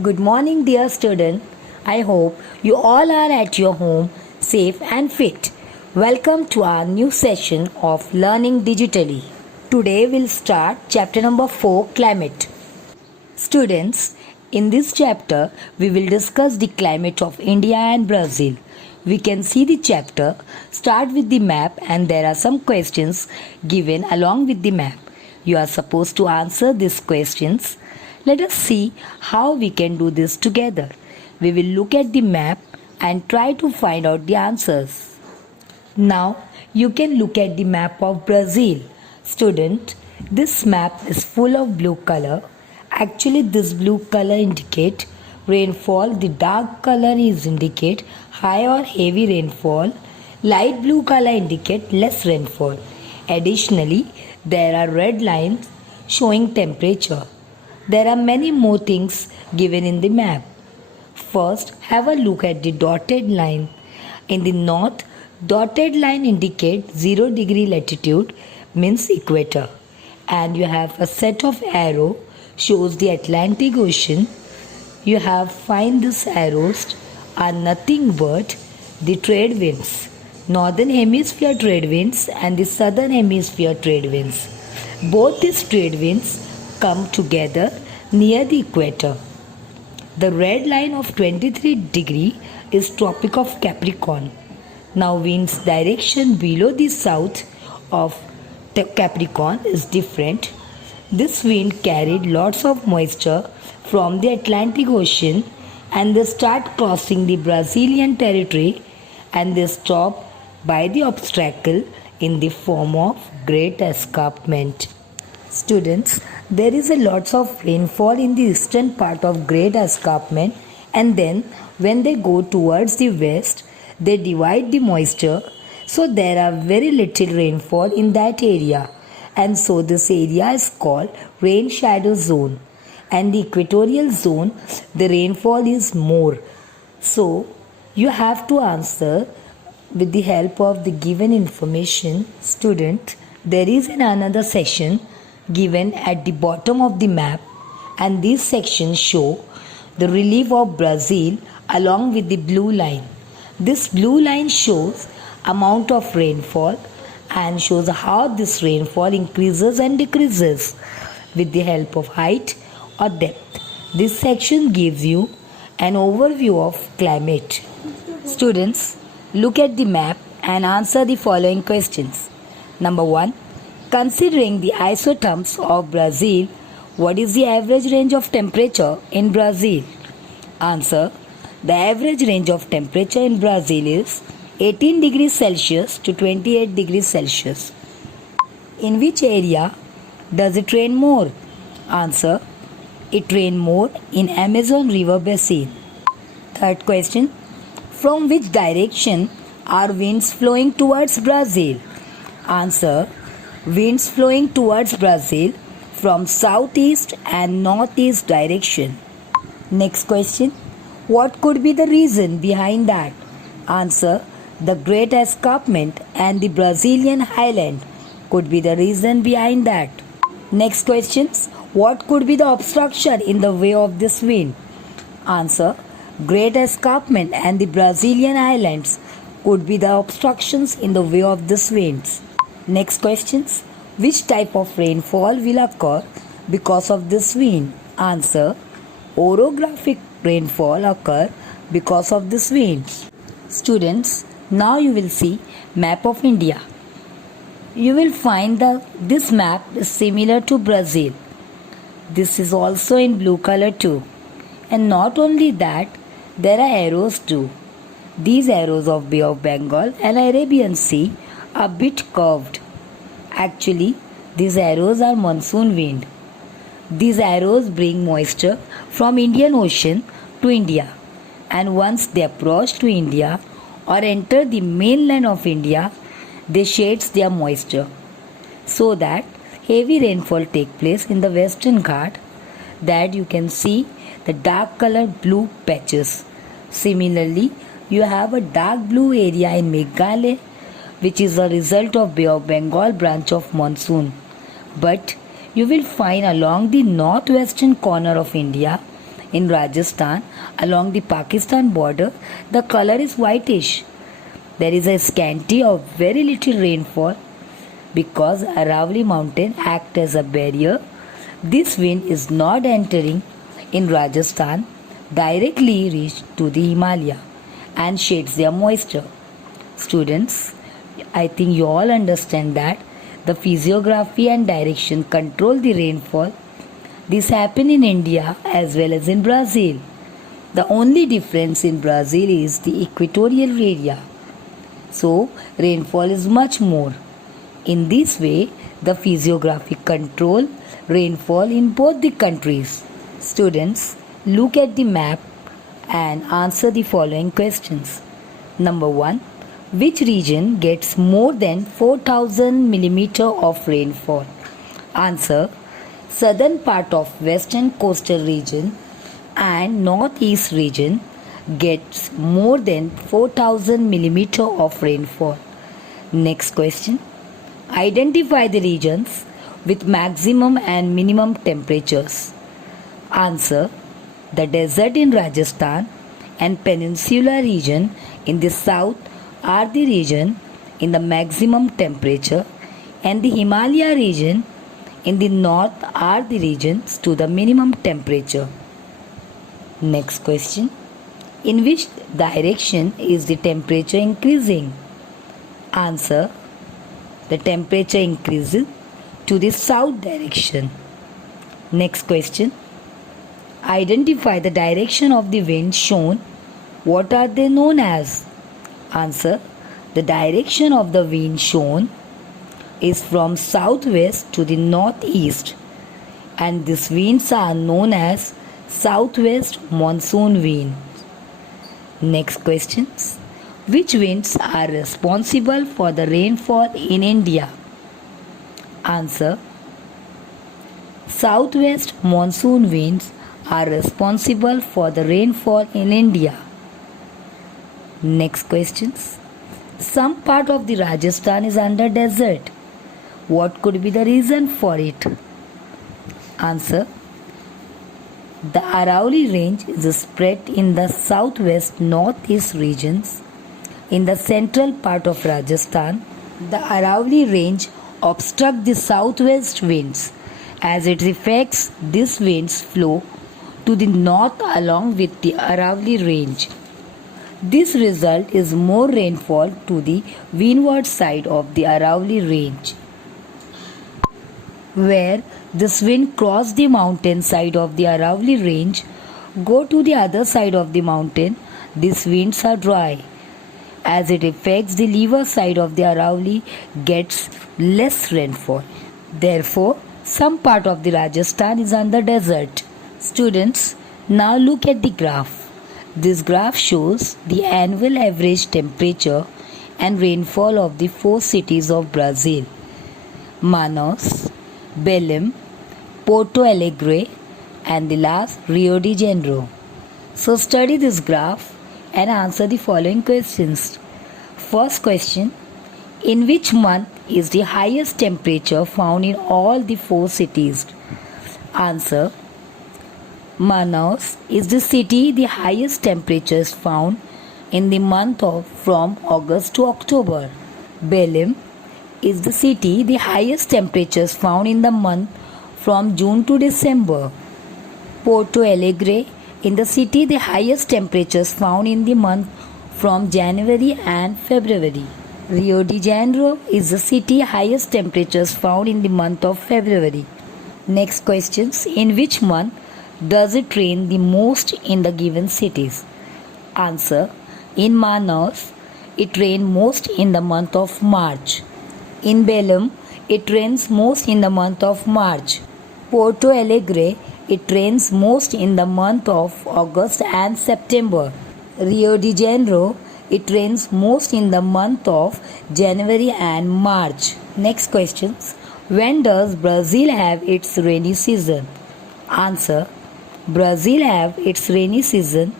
Good morning, dear student. I hope you all are at your home safe and fit. Welcome to our new session of Learning Digitally. Today we'll start chapter number 4, Climate. Students, in this chapter we will discuss the climate of India and Brazil. We can see the chapter start with the map and there are some questions given along with the map. You are supposed to answer these questions. Let us see how we can do this together. We will look at the map and try to find out the answers. Now you can look at the map of Brazil. Student, this map is full of blue color. Actually this blue color indicate rainfall. The dark color is indicate high or heavy rainfall. Light blue color indicate less rainfall. Additionally, there are red lines showing temperature. There are many more things given in the map. First, have a look at the dotted line. In the north, dotted line indicates 0 degree latitude means equator. And you have a set of arrow shows the Atlantic Ocean. You have find these arrows are nothing but the trade winds. Northern hemisphere trade winds and the southern hemisphere trade winds. Both these trade winds come together near the equator. The red line of 23 degree is Tropic of Capricorn. Now wind's direction below the south of Capricorn is different. This wind carried lots of moisture from the Atlantic Ocean and they start crossing the Brazilian territory and they stop by the obstacle in the form of Great Escarpment. Students, there is a lots of rainfall in the eastern part of Great Escarpment and then when they go towards the west, they divide the moisture. So there are very little rainfall in that area and so this area is called rain shadow zone. And the equatorial zone, the rainfall is more. So you have to answer with the help of the given information. Student, there is another section given at the bottom of the map and these sections show the relief of Brazil along with the blue line. This blue line shows amount of rainfall and shows how this rainfall increases and decreases with the help of height or depth. This section gives you an overview of climate. Students, look at the map and answer the following questions. Number 1. Considering the isotherms of Brazil, what is the average range of temperature in Brazil? Answer. The average range of temperature in Brazil is 18 degrees Celsius to 28 degrees Celsius. In which area does it rain more? Answer. It rains more in Amazon River Basin. Third question. From which direction are winds flowing towards Brazil? Answer. Winds flowing towards Brazil from southeast and northeast direction. Next question. What could be the reason behind that? Answer. The Great Escarpment and the Brazilian highland could be the reason behind that. Next questions. What could be the obstruction in the way of this wind? Answer. Great Escarpment and the Brazilian highlands could be the obstructions in the way of this winds. Next questions. Which type of rainfall will occur because of this wind? Answer. Orographic rainfall occur because of this wind. Students, now you will see map of India. You will find this map is similar to Brazil. This is also in blue color too. And not only that, there are arrows too. These arrows of Bay of Bengal and Arabian Sea are a bit curved. Actually, these arrows are monsoon wind. These arrows bring moisture from Indian Ocean to India. And once they approach to India or enter the mainland of India, they shades their moisture. So that heavy rainfall take place in the Western Ghat that you can see the dark colored blue patches. Similarly, you have a dark blue area in Meghalaya which is a result of Bay of Bengal branch of monsoon. But you will find along the northwestern corner of India In Rajasthan, along the Pakistan border, the color is whitish. There is a scanty or very little rainfall because Aravalli mountain acts as a barrier. This wind is not entering in Rajasthan, directly reach to the Himalaya and shades their moisture. Students, I think you all understand that the physiography and direction control the rainfall. This happens in India as well as in Brazil. The only difference in Brazil is the equatorial area. So, rainfall is much more. In this way, the physiography control rainfall in both the countries. Students, look at the map and answer the following questions. Number 1. Which region gets more than 4000 millimeter of rainfall? Answer. Southern part of western coastal region and northeast region gets more than 4000 millimeter of rainfall. Next question. Identify the regions with maximum and minimum temperatures. Answer. The desert in Rajasthan and peninsular region in the south are the region in the maximum temperature, and the Himalaya region in the north are the regions to the minimum temperature. Next question. In which direction is the temperature increasing? Answer. The temperature increases to the south direction. Next question. Identify the direction of the wind shown. What are they known as? Answer. The direction of the wind shown is from southwest to the northeast, and these winds are known as southwest monsoon winds. Next questions. Which winds are responsible for the rainfall in India? Answer. Southwest monsoon winds are responsible for the rainfall in India. Next questions. Some part of the Rajasthan is under desert. What could be the reason for it? Answer. The Aravalli range is spread in the southwest northeast regions. In the central part of Rajasthan, the Aravalli range obstructs the southwest winds. As its effects, these winds flow to the north along with the Aravalli range. This result is more rainfall to the windward side of the Aravalli range. Where this wind crosses the mountain side of the Aravalli range, go to the other side of the mountain, these winds are dry. As it affects the leeward side of the Aravalli, gets less rainfall. Therefore, some part of the Rajasthan is under desert. Students, now look at the graph. This graph shows the annual average temperature and rainfall of the 4 cities of Brazil: Manaus, Belém, Porto Alegre, and the last Rio de Janeiro. So study this graph and answer the following questions. First question. In which month is the highest temperature found in all the 4 cities? Answer. Manaus is the city the highest temperature is found in the month of from August to October. Belém is the city the highest temperatures found in the month from June to December. Porto Alegre in the city the highest temperatures found in the month from January and February. Rio de Janeiro is the city highest temperatures found in the month of February. Next questions. In which month does it rain the most in the given cities? Answer. In Manaus, it rains most in the month of March. In Belém, it rains most in the month of March. Porto Alegre, it rains most in the month of August and September. Rio de Janeiro, it rains most in the month of January and March. Next questions. When does Brazil have its rainy season? Answer. Brazil have its rainy season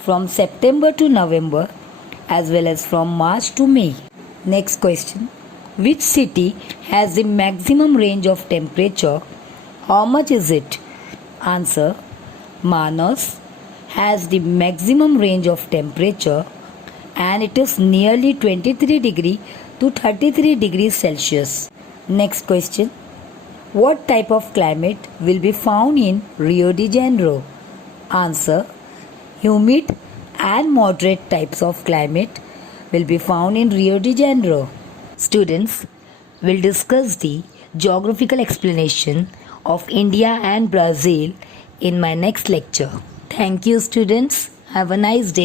from September to November as well as from March to May. Next question. Which city has the maximum range of temperature? How much is it? Answer. Manaus has the maximum range of temperature and it is nearly 23 degree to 33 degrees Celsius. Next question. What type of climate will be found in Rio de Janeiro? Answer. Humid and moderate types of climate will be found in Rio de Janeiro. Students will discuss the geographical explanation of India and Brazil in my next lecture. Thank you, students. Have a nice day.